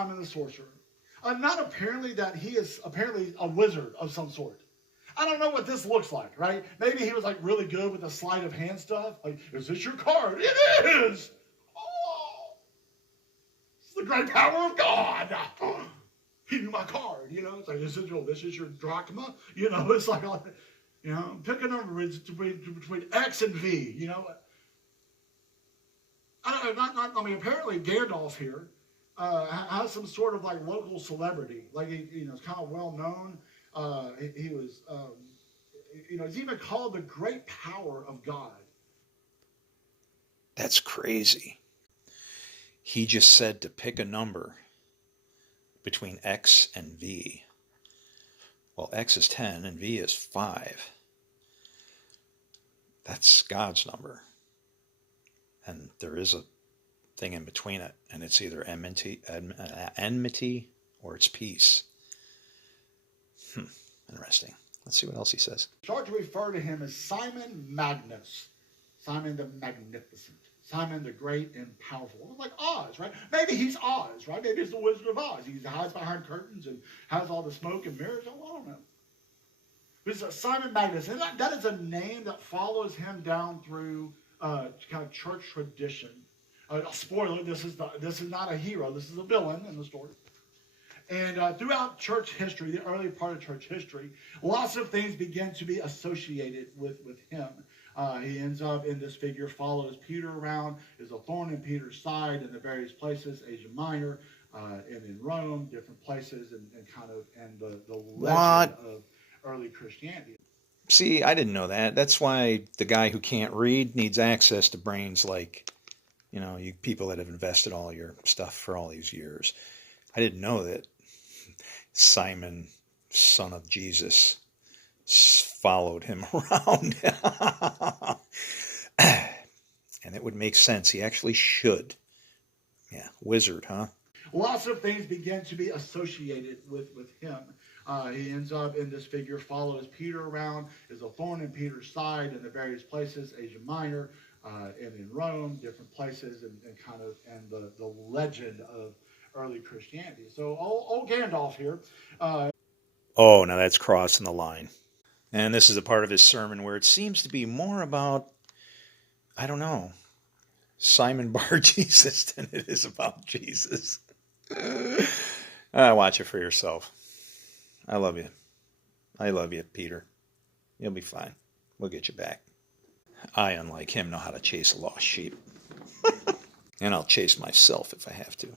Simon the sorcerer. Not apparently that he is apparently a wizard of some sort. I don't know what this looks like, right? Maybe he was like really good with the sleight of hand stuff. Like, is this your card? It is! Oh! It's the great power of God! He knew my card, you know? It's like, this is your drachma? You know, it's like, you know, pick a number between X and V, you know? I mean, apparently Gandalf here has some sort of like local celebrity. Like, you know, it's kind of well known. He was, you know, he's even called the great power of God. That's crazy. He just said to pick a number between X and V. Well, X is 10 and V is 5. That's God's number. And there is a thing in between it, and it's either enmity or it's peace. Interesting. Let's see what else he says. Start to refer to him as Simon Magnus, Simon the Magnificent, Simon the Great and Powerful. Like Oz, right? Maybe he's Oz, right? Maybe he's the Wizard of Oz. He hides behind curtains and has all the smoke and mirrors. Oh, I don't know. This is Simon Magnus, and that is a name that follows him down through kind of church tradition. Spoiler: this is not a hero. This is a villain in the story. And throughout church history, the early part of church history, lots of things begin to be associated with him. He ends up in this figure, follows Peter around, is a thorn in Peter's side in the various places, Asia Minor, and in Rome, different places, and the legend of early Christianity. See, I didn't know that. That's why the guy who can't read needs access to brains like, you know, you people that have invested all your stuff for all these years. I didn't know that Simon, son of Jesus, followed him around. And it would make sense. He actually should. Yeah, wizard, huh? Lots of things begin to be associated with him. He ends up in this figure, follows Peter around, is a thorn in Peter's side in the various places, Asia Minor, and in Rome, different places, and the legend of early Christianity. So old Gandalf here. Oh, now that's crossing the line. And this is a part of his sermon where it seems to be more about, I don't know, Simon Bar Jesus than it is about Jesus. Watch it for yourself. I love you. I love you, Peter. You'll be fine. We'll get you back. I, unlike him, know how to chase a lost sheep. And I'll chase myself if I have to.